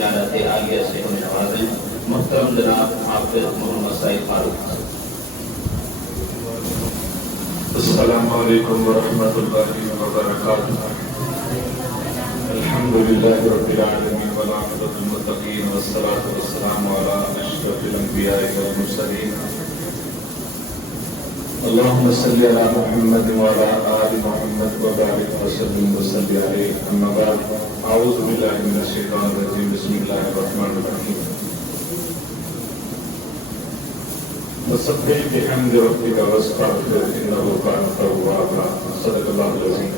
سیارت عالیہ سے ہمیں نوازیں. محترم جناب حافظ محمد سعید فاروق. السلام علیکم ورحمۃ اللہ وبرکاتہ. الحمد للہ رب العالمین والعاقبۃ للمتقین والصلاۃ والسلام علی اشرف الانبیاء والمرسلین. اللهم صل علی محمد وعلی آل محمد وبارک وسلم وصلی علیہ. اما بعد اعوذ باللہ من الشیطان الرجیم. بسم اللہ الرحمن الرحیم. وسبح بحمد ربک واستغفرہ انہ کان توابا. صدق اللہ العظیم.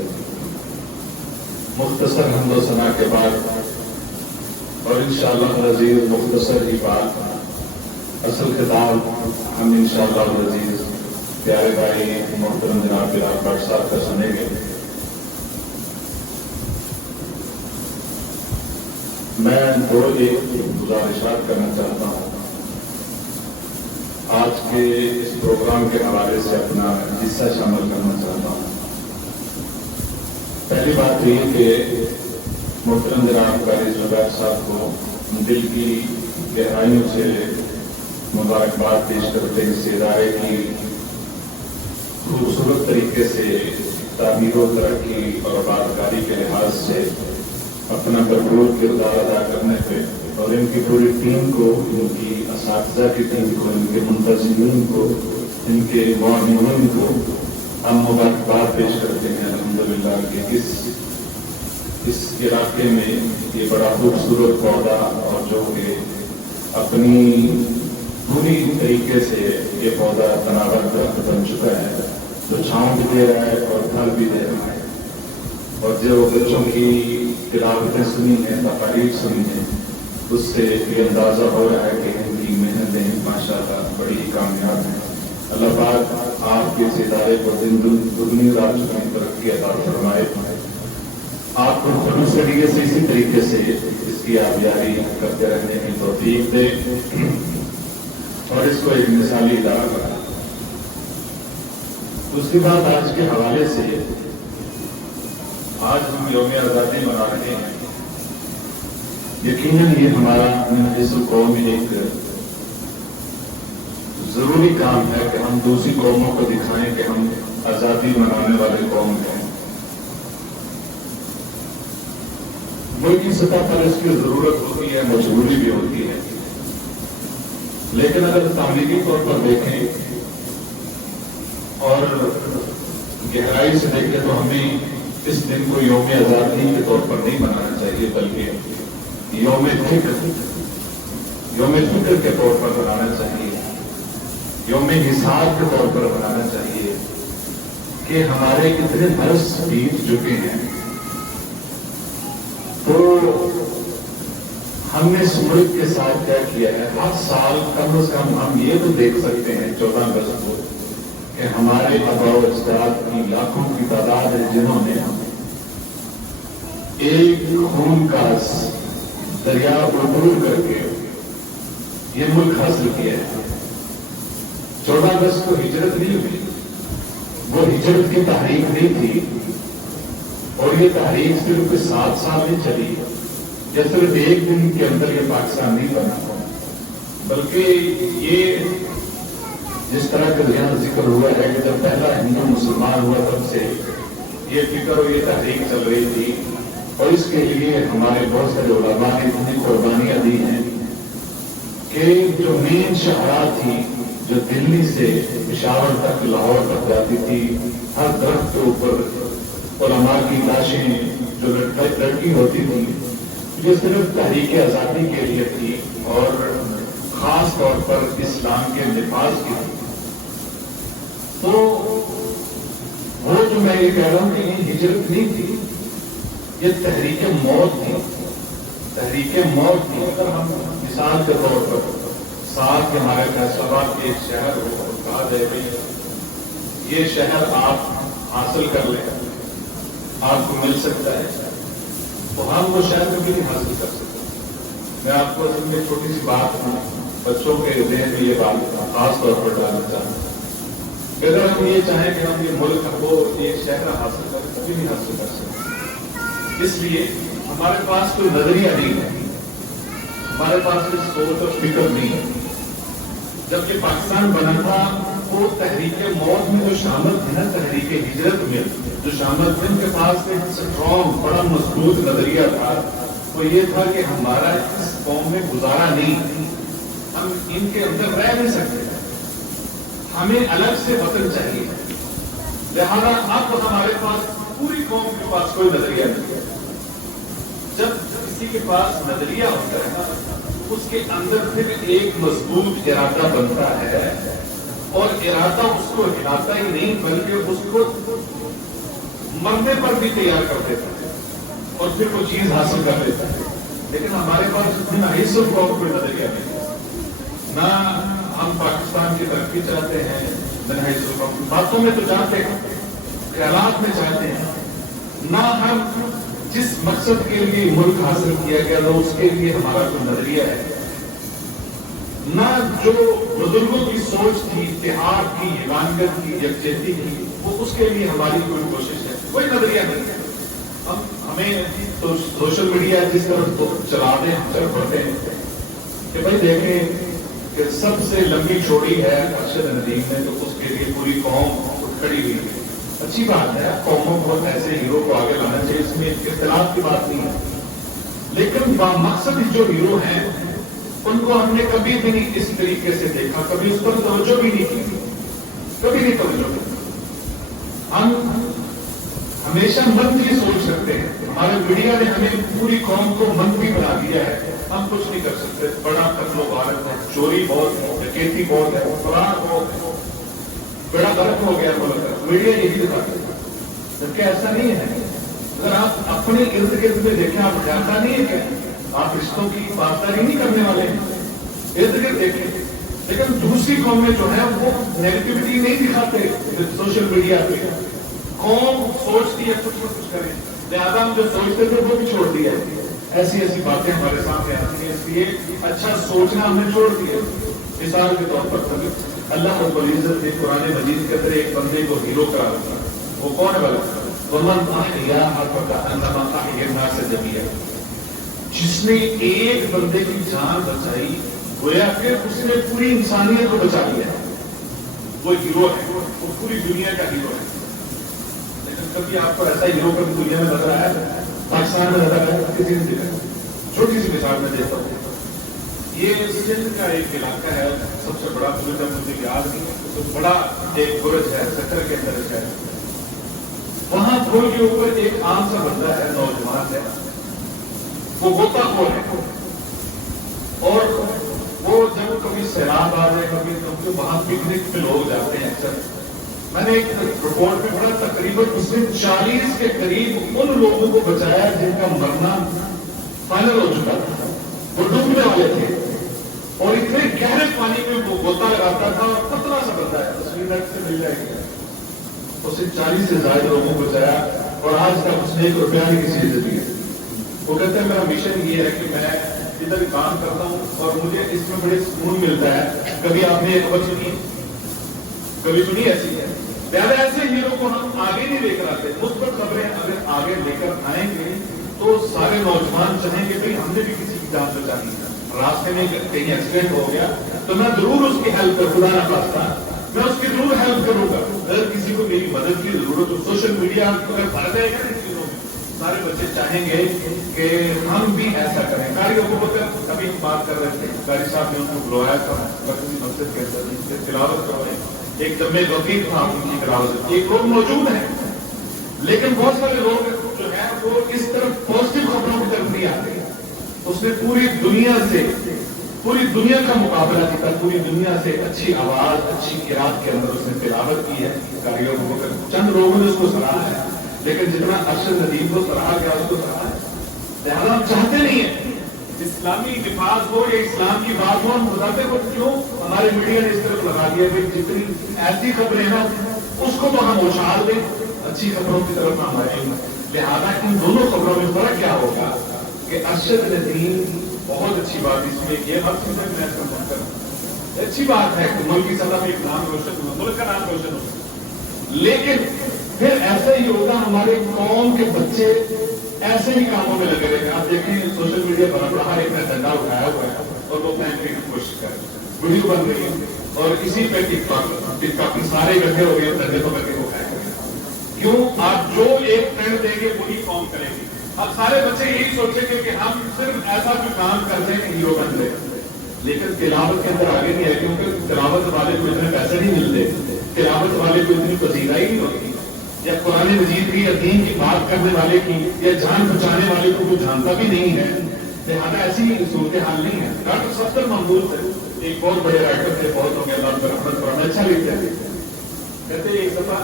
مختصر حمد و ثنا کے بعد اور انشاءاللہ العزیز مختصر ہی بات، اصل خطاب ہم انشاءاللہ العزیز پیارے بھائی محترم جناب بلال بٹ صاحب کا سنیں گے. میں دو ایک گزارشات کرنا چاہتا ہوں. آج کے اس پروگرام کے حوالے سے اپنا حصہ شامل کرنا چاہتا ہوں. پہلی بات یہ کہ محترم جناب قاری زبیر صاحب کو دل کی گہرائیوں سے مبارکباد پیش کرتے ہیں. اس ادارے کی خوبصورت طریقے سے تعمیر و ترقی اور آبادکاری کے لحاظ سے اپنا بھرپور کردار ادا کرنے پہ اور ان کی پوری ٹیم کو، ان کی اساتذہ کی ٹیم کو، ان کے منتظمین کو، ان کے معاونین کو ہم مبارکباد پیش کرتے ہیں الحمدللہ کہ اس علاقے میں یہ بڑا خوبصورت پودا اور جو کہ اپنی پوری طریقے سے یہ پودا تناور درخت بن چکا ہے، جو چھاؤں بھی دے رہا ہے اور پھل بھی دے رہا ہے. اور جو بچوں کی تلاوتیں سنی ہیں، تقاریر سنی ہیں، اس سے یہ اندازہ ہو رہا ہے کہ ان کی محنتیں ماشاءاللہ بڑی کامیاب ہیں. اللہ پاک آپ کے اس ادارے کو دگنی رات چکن ترقی عطا فرمائے. آپ کو خلوص طریقے سے اسی طریقے سے اس کی آبیاری کرتے رہنے کی توفیق دے اور اس کو ایک مثالی ادارہ بنائے. دوسری بات آج کے حوالے سے، آج ہم یوم آزادی منا رہے ہیں. یقیناً یہ ہمارا اس قوم میں ایک ضروری کام ہے کہ ہم دوسری قوموں کو دکھائیں کہ ہم آزادی منانے والے قوم ہیں. ملکی سطح پر اس کی ضرورت ہوتی ہے، مجبوری بھی ہوتی ہے، لیکن اگر تعمیری طور پر دیکھیں اور گہرائی سے دیکھیں تو ہمیں اس دن کو یوم آزادی کے طور پر نہیں منانا چاہیے، بلکہ یوم فکر کے طور پر منانا چاہیے، یوم حساب کے طور پر منانا چاہیے کہ ہمارے کتنے برس بیت چکے ہیں. تو ہم نے اس ملک کے ساتھ کیا کیا ہے. ہر سال کم از کم ہم یہ تو دیکھ سکتے ہیں 14 اگست کو کہ ہمارے آباء و اجداد کی لاکھوں کی تعداد ہے جنہوں نے ایک خون کا دریا عبور کر کے یہ ملک حاصل کیا ہے. 14 اگست کو ہجرت نہیں ہوئی، وہ ہجرت کی تحریک نہیں تھی، اور یہ تحریک صرف 7 سال میں چلی. یہ صرف ایک دن کے اندر یہ پاکستان نہیں بنا، بلکہ یہ جس طرح کا یہاں ذکر ہوا ہے کہ جب پہلا ہندو مسلمان ہوا تب سے یہ فکر اور یہ تحریک چل رہی تھی. اور اس کے لیے ہمارے بہت سارے علماء نے اتنی قربانیاں دی ہیں کہ جو مین شاہراہ تھی، جو دلی سے پشاور تک، لاہور تک جاتی تھی، ہر درخت کے اوپر علماء کی لاشیں جو لڑکی ہوتی تھی، یہ صرف تحریک آزادی کے لیے تھی اور خاص طور پر اسلام کے نفاذ کی تھی. تو وہ جو میں یہ کہہ رہا ہوں کہ یہ ہجرت نہیں تھی، یہ تحریک موت تھی. تحریک موت تھی. اگر ہم مثال کے طور پر ساتھ ہمارے فیصلہ آباد کے ایک شہر ہو، کہا جائے بھائی یہ شہر آپ حاصل کر لیں، آپ کو مل سکتا ہے، تو ہم وہ شہر کبھی نہیں حاصل کر سکتے. میں آپ کو اصل میں چھوٹی سی بات بچوں کے ذہن میں یہ بات خاص طور پر ڈالنا چاہتا ہوں کہ اگر ہم یہ چاہیں کہ ہم یہ ملک کو ایک شہر حاصل کریں، کبھی نہیں حاصل کر سکتے. اس لیے ہمارے پاس کوئی نظریہ نہیں ہے. ہمارے پاس کوئی سوچ اور فکر نہیں ہے. جب یہ پاکستان بنا تھا وہ تحریک موت میں جو شامل تھے نا، تحریک ہجرت میں جو شامل تھے، ان کے پاس ایک اسٹرانگ بڑا مضبوط نظریہ تھا. وہ یہ تھا کہ ہمارا اس قوم میں گزارا نہیں، ہم ان کے اندر رہ نہیں سکتے، ہمیں الگ سے وطن چاہیے. لہذا اب ہمارے پاس پوری قوم کے پاس کوئی نظریہ نہیں ہے. جب کسی کے پاس نظریہ ہوتا ہے نا، اس کے اندر پھر ایک مضبوط ارادہ بنتا ہے، اور ارادہ اس کو ہلاتا ہی نہیں بلکہ اس کو مرنے پر بھی تیار کر دیتا ہے اور پھر وہ چیز حاصل کر لیتا ہے. لیکن ہمارے پاس اس کو کوئی نظریہ نہیں، نہ ہم پاکستان کی ترقی چاہتے ہیں، نہ باتوں میں تو جانتے ہیں، خیالات میں چاہتے ہیں، نہ ہم جس مقصد کے لیے ملک حاصل کیا گیا تھا اس کے لیے ہمارا کوئی نظریہ ہے، نہ جو بزرگوں کی سوچ تھی اتحاد کی، یگانگت کی، یکجہتی کی، وہ اس کے لیے ہماری کوئی کوشش ہے، کوئی نظریہ نہیں ہے. ہمیں تو سوشل میڈیا جس طرح چلا دیں ہم چل پڑتے ہیں کہ بھائی دیکھیں کہ سب سے لمبی چھوڑی ہے ارشد ندیم نے، تو اس کے لیے پوری قوم کھڑی ہوئی ہے. اچھی بات ہے، قوموں کو ایسے ہیرو کو آگے لانا چاہیے، اس میں اختلاف کی بات نہیں ہے. لیکن بامقصد جو ہیرو ہیں ان کو ہم نے کبھی بھی نہیں اس طریقے سے دیکھا، کبھی اس پر توجہ بھی نہیں کی، کبھی نہیں توجہ کی. ہم ہمیشہ مند کی سوچ رکھتے ہیں. ہمارے میڈیا نے ہمیں پوری قوم کو مند بھی بنا دیا ہے. ہم کچھ نہیں کر سکتے. بڑا قتل و غارت ہے، چوری بہت ہے، ڈکیتی بہت ہے، فرار بہت ہے، بڑا غلط ہو گیا ملک. میڈیا یہی دکھاتے ہیں، جبکہ ایسا نہیں ہے. اگر آپ اپنے ارد گرد میں دیکھیں، آپ جانتا نہیں ہے کہ آپ رشتوں کی پاسداری نہیں کرنے والے ہیں. ارد گرد دیکھیں. لیکن دوسری قوم میں جو ہے وہ نیگیٹیوٹی نہیں دکھاتے سوشل میڈیا پہ. قوم سوچتی ہے کچھ نہ کچھ کرے، لہٰذا ہم جو سوچتے تھے وہ بھی چھوڑ دیا. ایسی ایسی باتیں ہمارے سامنے آتی ہیں، اس لیے اچھا سوچنا ہم نے چھوڑ دیا. مثال کے طور پر اللہ رب العزت نے قرآن مجید کے اندر ایک بندے کو ہیرو قرار دیا. وہ کون ہے والا؟ وَمَنْ أَحْيَاهَا فَكَأَنَّمَا أَحْيَا النَّاسَ جَمِيعًا. جس نے ایک بندے کی جان بچائی گویا کہ اس نے پوری انسانیت کو بچا لیا. وہ ہیرو ہے، وہ پوری دنیا کا ہیرو ہے. لیکن کبھی آپ کو ایسا ہیرو کبھی دنیا میں نظر آیا ہے؟ پاکستان میں نظر آیا کسی نے دیکھا؟ چھوٹی سی مثال میں دیتا ہوں. یہ سندھ کا ایک علاقہ ہے، سب سے بڑا برج ہے، مجھے یاد نہیں ہے، تو بڑا ایک برج ہے سکر کے اندر ہے. وہاں پھول کے اوپر ایک عام سا بندہ ہے، نوجوان ہے، وہ غوطہ خور ہے. اور وہ جب کبھی سیلاب آ جائے، کبھی وہاں پکنک پہ لوگ جاتے ہیں اکثر. میں نے ایک رپورٹ میں پڑھا تقریباً اس نے 40 کے قریب ان لوگوں کو بچایا جن کا مرنا فائنل ہو چکا تھا. وہ ڈوبنے والے تھے اور اتنے گہرے پانی میں وہ غوطہ لگاتا تھا. اور پتلا سا بندہ ہے، تصویر سے مل جائے گی. اس نے 40 سے زائد لوگوں کو بچایا اور آج تک اس نے 1 روپیہ نہیں کسی سے دیا. وہ کہتے ہیں میرا مشن یہ ہے کہ میں ادھر کام کرتا ہوں اور مجھے اس میں بڑے سکون ملتا ہے. کبھی آپ نے ایک خبر سنی، کبھی سنی ایسی ہے. زیادہ ایسے ہیرو کو ہم آگے نہیں لے کر آتے. مثبت خبریں اگر آگے لے کر آئیں گے تو سارے نوجوان چاہیں گے بھائی ہم نے بھی کسی کی جان بچانی ہے. راستے میں کہیں ایکسیڈنٹ ہو گیا تو میں ضرور اس کی ہیلپ کروں، خدا نہ خواستہ میں اس کی ضرور ہیلپ کروں گا. اگر کسی کو میری مدد کی ضرورت ہو، سوشل میڈیا اگر بڑھ جائے گا ان چیزوں میں، سارے بچے چاہیں گے کہ ہم بھی ایسا کریں. قاری حکومت ابھی ہم بات کر رہے تھے، قاری صاحب نے ان کو بلایا تھا مرکزی مسجد کے اندر، ان سے تلاوت کروائے. ایک جب میں وکیل تھا ان کی تلاوت، ایک لوگ موجود ہیں لیکن بہت سارے لوگ جو ہیں وہ اس طرف پازیٹیو خبروں کی طرف نہیں آتے. اس نے پوری دنیا سے، پوری دنیا کا مقابلہ کیا، پوری دنیا سے اچھی آواز، اچھی قرات کے اندر اس نے تلاوت کی ہے. قاریوں کو چند لوگوں نے اس کو سراہا ہے، لیکن جتنا ارشد ندیم کو سراہا گیا اس کو سراہا ہے. لہٰذا ہم چاہتے نہیں ہیں اسلامی لفاظ ہو یا اسلام کی بات ہو، ہم بتاتے کو کیوں ہمارے میڈیا نے اس طرف لگا دیا کہ جتنی ایسی خبریں ہیں اس کو تو ہم اچھال دیں، اچھی خبروں کی طرف ہم آئیں. لہٰذا ان دونوں خبروں میں فرق کیا ہوگا کہ ارشد ندیم بہت اچھی بات، اس میں یہ بات سمجھ میں سمجھ کر اچھی بات ہے کہ ملک کی سطح میں ایک نام روشن ہو، ملک کا نام روشن ہو. لیکن پھر ایسا ہی ہوگا ہمارے قوم کے بچے ایسے ہی کاموں میں لگے رہے. آپ دیکھیں سوشل میڈیا بڑا بڑا ایک نے ڈنڈا اٹھایا ہوا ہے اور وہ پھینکنے کی کوشش کر رہے ہیں، ویڈیو بن رہی ہے اور اسی پہ ٹک ٹاک سارے اکٹھے ہو گئے ڈنڈے پکڑ کے اٹھائے ہوئے. کیوں؟ آپ جو ایک ٹرینڈ دیں گے وہی فارم کریں گے. اب سارے بچے یہی سوچیں گے کہ ہم صرف ایسا کوئی کام کرتے ہیں کہ ہیرو بن لیں، لیکن تلاوت کے اندر آگے نہیں ہے، کیونکہ تلاوت والے کو اتنے پیسے نہیں ملتے، تلاوت والے کو اتنی پذیرائی نہیں ہوتی، یا قرآن مجید کی یا دین کی بات کرنے والے کی یا جان بچانے والے کو کوئی جانتا بھی نہیں ہے. لہٰذا ایسی صورتحال نہیں ہے. ڈاکٹر صفدر محمود سے ایک بہت بڑے رائٹر تھے، بہت ہو گیا اللہ پر رحمت فرمائے، اچھا لکھتے تھے. کہتے ایک دفعہ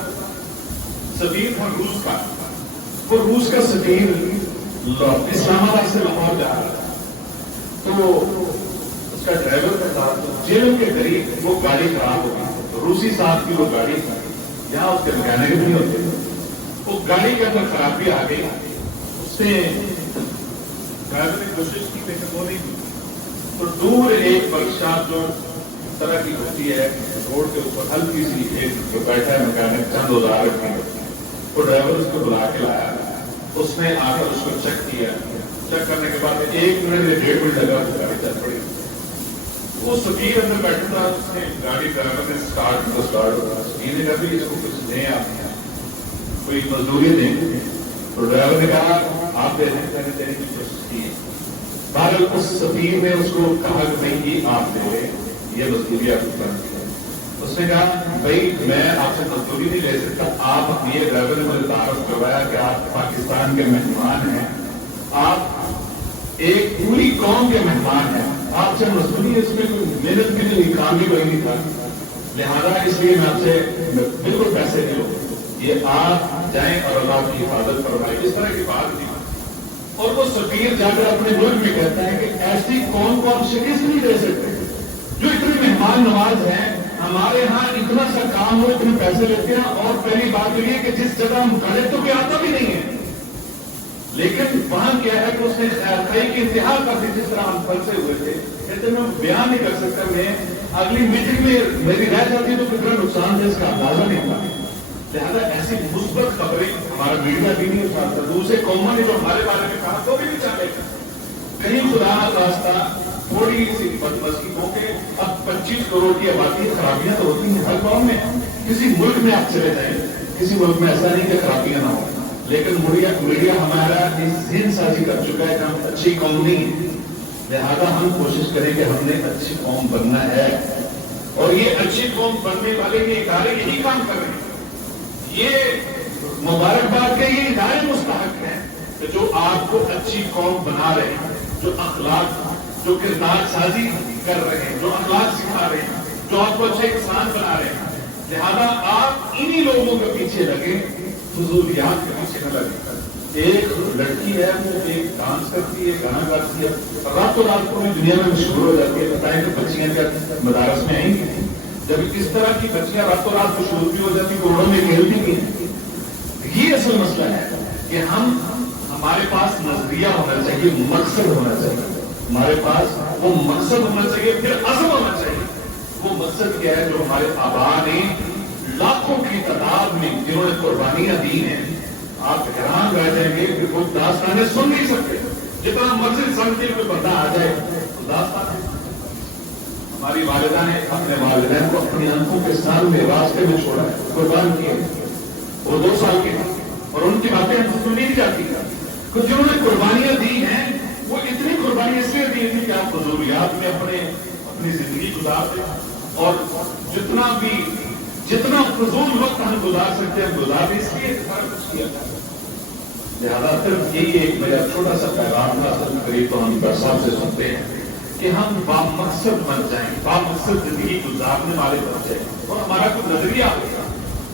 سفیر تھا روس کا، وہ روس کا سفیر اسلام آباد سے لاہور جا رہا تھا، تو اس کا ڈرائیور تھا، جیلوں کے قریب وہ گاڑی خراب ہو گئی. روسی صاحب کی وہ گاڑی تھی، یہاں اس کے مکینک نہیں ہوتے، وہ گاڑی کے اندر خرابی آ گئی. اس نے ڈرائیور نے کوشش کی لیکن وہ نہیں کی. تو دور ایک ورکشاپ جو طرح کی ہوتی ہے روڈ کے اوپر ہلکی سی ایک جو بیٹھا ہے مکینک چند اوزار رکھے، وہ ڈرائیور اس کو بلا کے لایا. اس نے آ کر اس کو چیک کیا، چیک کرنے کے بعد 1 منٹ یا 1.5 منٹ لگا تو گاڑی چل پڑی. وہ سفیر اندر بیٹھا تھا، اس نے گاڑی ڈرائیور نے اسٹارٹ ہوا. سفیر نے کہا اس کو کچھ دیں، آپ کوئی مزدوری دیں. تو ڈرائیور نے کہا آپ دے دیں، میں نے دینے کی کوشش کی. بہرحال اس سفیر نے اس کو کہا کہ نہیں جی آپ دے دیں، یہ مزدوری آپ کو کرنی ہے. اس نے کہا بھائی میں آپ سے مزدوری نہیں لے سکتا، آپ یہ ڈرائیور نے مجھے تعارف کروایا کہ آپ پاکستان کے مہمان ہیں، آپ ایک پوری قوم کے مہمان ہیں، آپ سے مزدوری اس میں کوئی محنت بھی نہیں، کام بھی کوئی نہیں تھا، لہذا اس لیے میں آپ سے بالکل پیسے نہیں لوں، یہ آپ جائیں اور اللہ کی حفاظت فرمائے. اس طرح کی بات نہیں. اور وہ سفیر جا کر اپنے ملک میں کہتا ہے کہ ایسی قوم کو ہم شکست نہیں دے سکتے جو اتنے مہمان نواز ہیں. ہمارے ہاں اتنا سا کام ہو، اتنے پیسے لیتے ہیں، اور پہلی بات یہ کہ جس جگہ ہم کھڑے تو کوئی آتا بھی نہیں ہے، لیکن وہاں کیا ہے کہ اس نے خیر خائی کی انتہا کر دی. جس طرح ہم پھنسے ہوئے تھے، کہتے میں بیان نہیں کر سکتا، میں اگلی میٹنگ میں میری رہ جاتی تو کتنا نقصان ہے اس کا اندازہ نہیں تھا. لہٰذا ایسی مثبت خبریں ہمارا میڈیا بھی نہیں اٹھاتا. دوسرے قوموں نے جو ہمارے بارے میں کہا تو بھی نہیں چاہے. کہیں خدا نخواستہ تھوڑی سی بدمزگی ہو کے اب 25 کروڑ کی آبادی، خرابیاں تو ہوتی ہیں ہر قوم میں. کسی ملک میں آپ چلے جائیں، کسی ملک میں ایسا نہیں کہ خرابیاں نہ ہوں، لیکن میڈیا ہمارا ذہن سازی کر چکا ہے کہ ہم اچھی قوم نہیں ہے. لہذا ہم کوشش کریں کہ ہم نے اچھی قوم بننا ہے، اور یہ اچھی قوم بننے والے یہ ادارے یہی کام کر رہے ہیں. یہ مبارکباد کے یہ ادارے مستحق ہیں کہ جو آپ کو اچھی قوم بنا رہے ہیں، جو اخلاق، جو کردار سازی کر رہے ہیں، جو اخلاق سکھا رہے ہیں، جو آپ کو اچھے انسان بنا رہے ہیں. لہذا آپ انہی لوگوں کے پیچھے لگے، فضولیات کے پیچھے نہ لگے. ایک لڑکی ہے، وہ ایک ڈانس کرتی ہے، گانا گاتی ہے، راتوں رات کو دنیا میں مشہور ہو جاتی ہے. بتائیں کہ بچیاں کیا مدارس میں آئیں گی؟ جب اس طرح کی بچیاں راتوں رات مشہور بھی ہو جاتی، کروڑوں میں کھیلتی بھی ہیں. یہ اصل مسئلہ ہے کہ ہمارے پاس نظریہ ہونا چاہیے، مقصد ہونا چاہیے. ہمارے پاس وہ مقصد ہونا چاہیے، پھر عزم ہونا چاہیے. وہ مقصد کیا ہے؟ جو ہمارے آبا نے لاکھوں کی تعداد میں جنہوں نے قربانیاں دی ہیں. آپ حیران رہ جائیں گے کہ وہ داستانیں سن نہیں سکتے. جتنا مرضی سن کے کوئی بندہ آ جائے داستان. ہماری والدہ نے اپنے والدین کو اپنی آنکھوں کے سامنے راستے میں چھوڑا ہے، قربان کیے. وہ 2 سال کے ہیں اور ان کی باتیں ہم سنی نہیں جاتی. جنہوں نے قربانیاں دی ہیں وہ اتنی قربانیاں اس لیے دی تھی کہ آپ فضولیات میں اپنی زندگی گزار دیں، اور جتنا فضول وقت ہم گزار سکتے ہیں گزار دیں. اس لیے سارا کچھ کیا تھا. لہٰذا صرف یہی ایک میرا چھوٹا سا پیغام تھا. قریب تو ہم صاحب سے سنتے ہیں کہ ہم بامقصد بن جائیں، بامقصد زندگی گزارنے والے بن جائیں، اور ہمارا کوئی نظریہ ہوگا.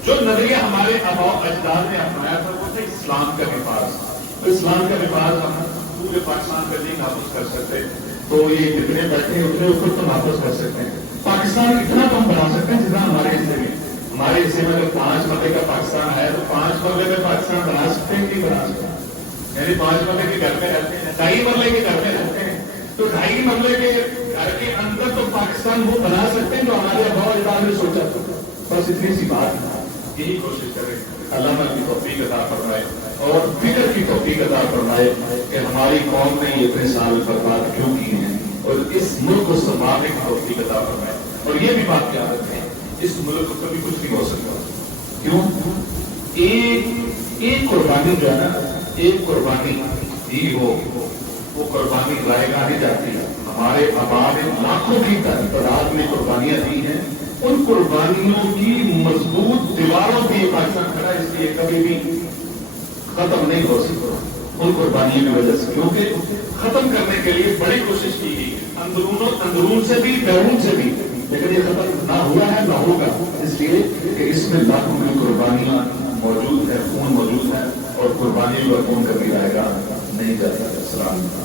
جو نظریہ ہمارے آباء و اجداد نے اپنایا تھا وہ تھا اسلام کا نفاذ. تو اسلام کا نفاذ ہم پورے پاکستان کا نہیں نافذ کر سکتے، تو یہ جتنے بیٹھے ہیں اتنے اوپر تو نافذ کر سکتے ہیں. پاکستان اتنا تو ہم بنا سکتے ہیں جتنا ہمارے حصے میں اگر 5 مرلے کا پاکستان ہے تو 5 مرلے میں پاکستان بنا سکتے ہیں کہ نہیں بنا سکتے؟ یعنی 5 مرلے کے گھر میں رہتے ہیں، 2.5 مرلے کے گھر میں رہتے ہیں، تو 2.5 مرلے کے گھر کے اندر تو پاکستان وہ بنا سکتے ہیں جو ہمارے آباء و اجداد نے سوچا تھا. بس اتنی سی بات ہے. یہی کوشش کریں علامہ کی توفیق عطا فرمائے اور فکر کی توفیق عطا فرمائے کہ ہماری قوم نے یہ اتنے سال برباد کیوں کیے ہیں اور اس ملک کو سنبھالنے کی توفیق عطا فرمائے. اور یہ بھی بات یاد رکھیں اس ملک کو کبھی کچھ نہیں ہو سکتا. کیوں؟ ایک قربانی جو ہے نا ایک قربانی دی ہو وہ قربانی رائے گاہ نہیں جاتی ہے. ہمارے آباد لاکھوں کی تعداد میں قربانیاں دی ہیں. ان قربانیوں کی مضبوط دیواروں پہ یہ پاکستان کھڑا ہے اس لیے کبھی بھی ختم نہیں ہو سکتا ان قربانیوں کی وجہ سے. کیونکہ ختم کرنے کے لیے بڑی کوشش کی گئی اندرون سے بھی بیرون سے بھی لیکن یہ ختم نہ ہوا ہے نہ ہوگا اس لیے کہ اس میں لاکھوں کی قربانیاں موجود ہے خون موجود ہے اور قربانی پر خون کبھی آئے گا نہیں جاتا. السلام علیکم.